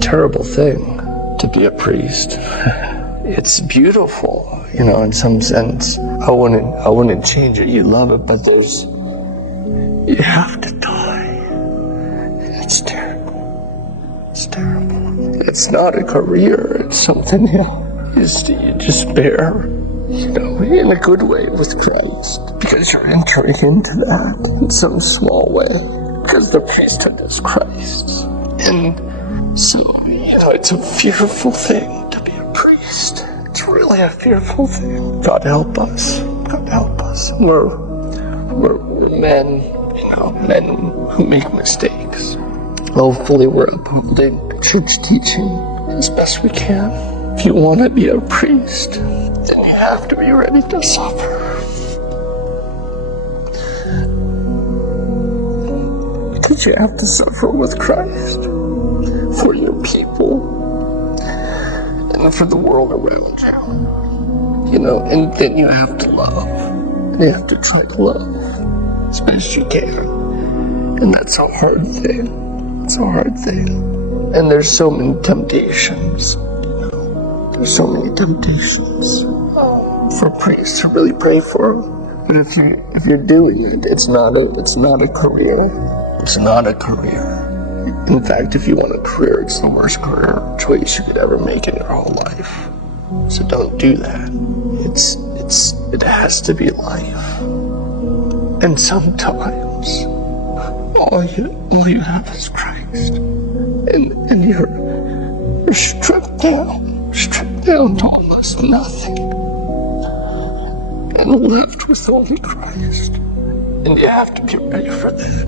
Terrible thing to be a priest. It's beautiful, in some sense. I wouldn't change it. You love it, but you have to die. It's terrible. It's terrible. It's not a career. It's something you just bear, in a good way with Christ, because you're entering into that in some small way, because the priesthood is Christ. And so, it's a fearful thing to be a priest. It's really a fearful thing. God help us. God help us. We're men, men who make mistakes. Hopefully we're upholding church teaching as best we can. If you want to be a priest, then you have to be ready to suffer. Because you have to suffer with Christ. For your people and for the world around you, and then you have to love. You have to try to love as best you can, and that's a hard thing. It's a hard thing, and there's so many temptations. There's so many temptations for priests to really pray for them. But if you're doing it, it's not a career. It's not a career. In fact, if you want a career, it's the worst career choice you could ever make in your whole life. So don't do that. It has to be life. And sometimes all you have is Christ. And you're stripped down to almost nothing. And left with only Christ. And you have to be ready for that.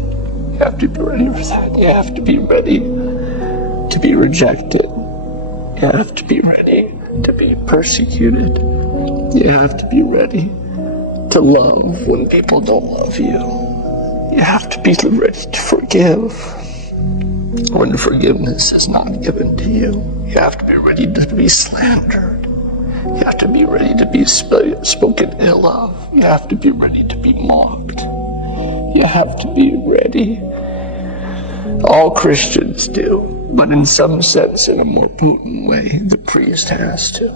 You have to be ready for that. You have to be ready to be rejected. You have to be ready to be persecuted. You have to be ready to love when people don't love you. You have to be ready to forgive when forgiveness is not given to you. You have to be ready to be slandered. You have to be ready to be spoken ill of. You have to be ready to be mocked. You have to be ready. All Christians do, but in some sense, in a more potent way, the priest has to.